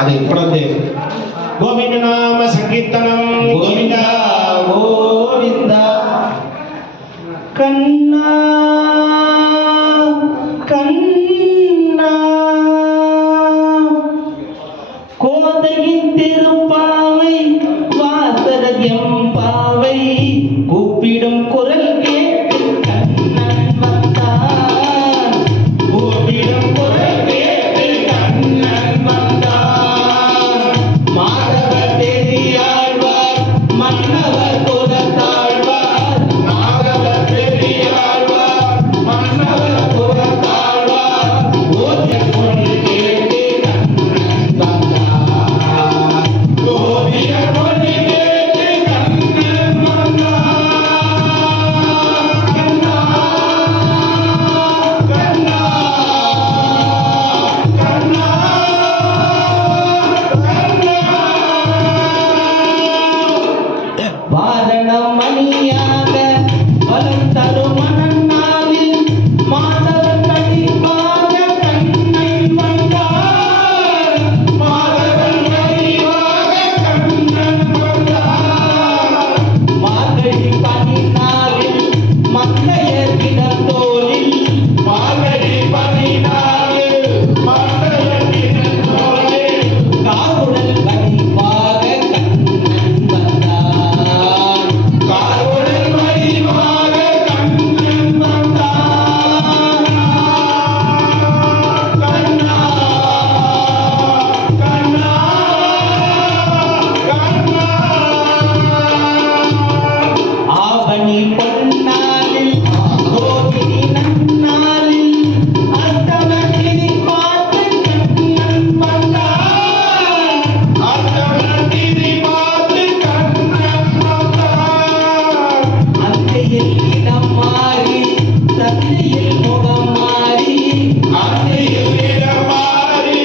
அதை தொடர்ந்து கோவிந்த நாம சங்கீர்த்தனம் கோவிந்தா கோவிந்தா. கண்ணா கண்ணா கோதையின் திருப்பாவை வாசரஜம் பாவை கூப்பிடும் குரல் கேட்டு கண்ணன் வந்தான். கூப்பிடும் குரல் கேட்டு கண்ணன் வந்தான். மாதவர் பெரியாழ்வார் மன்னவர் குலத்தாழ்வார். மாதவர் பெரியாழ்வார் மன்னவர் குலத்தாழ்வார். ஓதிய குரல் கேட்டு கண்ணன் வந்தான். ஓதிய குரல் கேட்டு கண்ணன் வந்தான். கண்ணா கண்ணா கண்ணா வாரணம் மணியாக வலம் தரும் மணநாளில் மாதவன் கடிப்பாக கண்ணன் வந்தார். மாதவன் கடிப்பாக கண்ணன் வந்தார். மார்கழி பனி நாளில் மங்கையர் கிடந்தோளில். மார்கழி பனி நாளில் மங்கையர் கிடந்தோளில். காவுடல் கடிப்பாக கண்ணன் வந்தார். காவுடல் கடிப்பாக கண்ணன் வந்தார். கண்ணா கண்ணா கண்ணா. ஆவணி பொன்னாளில் கோவினி நன்னாளில் அஷ்டமகிரி பார்த்து கண்ணன் வந்தார். அஷ்டமகிரி பார்த்து கண்ணன் வந்தார். அந்தையில் இடம் மாறி சந்தையில் முகம் மாறி. அந்தையில் இடம் மாறி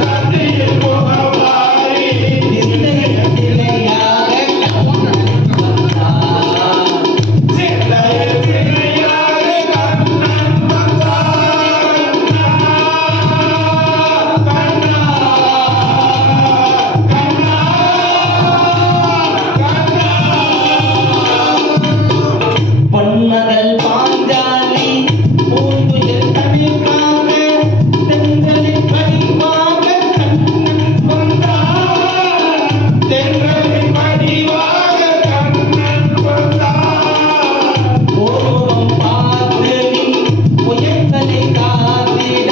சந்தையில் முகம் மாறி. சிந்தையில் சிலையாக கண்ணன் வந்தார். சிந்தையில் சிலையாக கண்ணன் வந்தார். கண்ணா கண்ணா கண்ணா. பொன்னகல் பாஞ்சாலி பூங்குயில் தவிர்க்காக தென்றலின் வடிவாக கண்ணன் வந்தார். தென்றலின் வடிவாக கண்ணன் வந்தார். ஓர்வம் பார்த்து நீ உயர்ந்தனை காத்திட.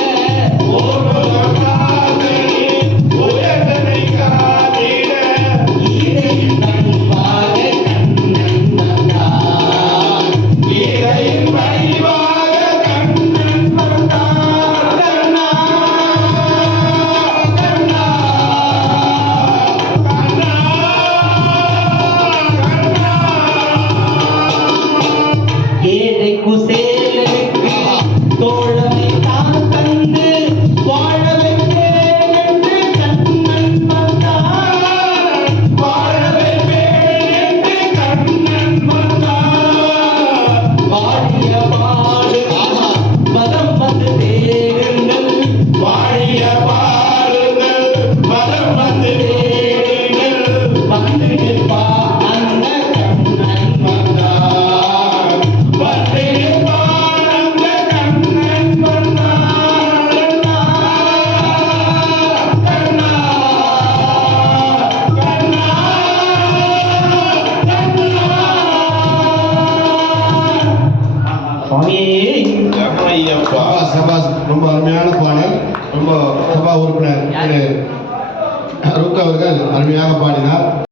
ஓர்வம் பார்த்து நீ உயர்ந்தனை காத்திட. ஈரையின் வடிவாக கண்ணன் வந்தார். ஈரையின் வடிவாக கண்ணன் வந்தார். கண்ணா கண்ணா கண்ணா கண்ணா. ஏழை குசேலனுக்கு தோழமை தான் தந்து வாழ வைப்பேன் என்று கண்ணன் வந்தார். வாழ வைப்பேன் என்று கண்ணன் வந்தார். வாழிய பாடுங்கள் மதம் வந்து தேடுங்கள். வாழிய பாடுங்கள் மதம் வந்து தேடுங்கள். வந்து நிற்பார் அந்த கண்ணன் வந்தார். வந்து நிற்பார் அந்த கண்ணன் வந்தார். கண்ணா கண்ணா கண்ணா கண்ணா. சுவாமியே சபாஸ். ரொம்ப அருமையான பாடல். ரொம்ப சபா உறுப்பினர் ருக்கு அவர்கள் அருமையாக பாடினார்.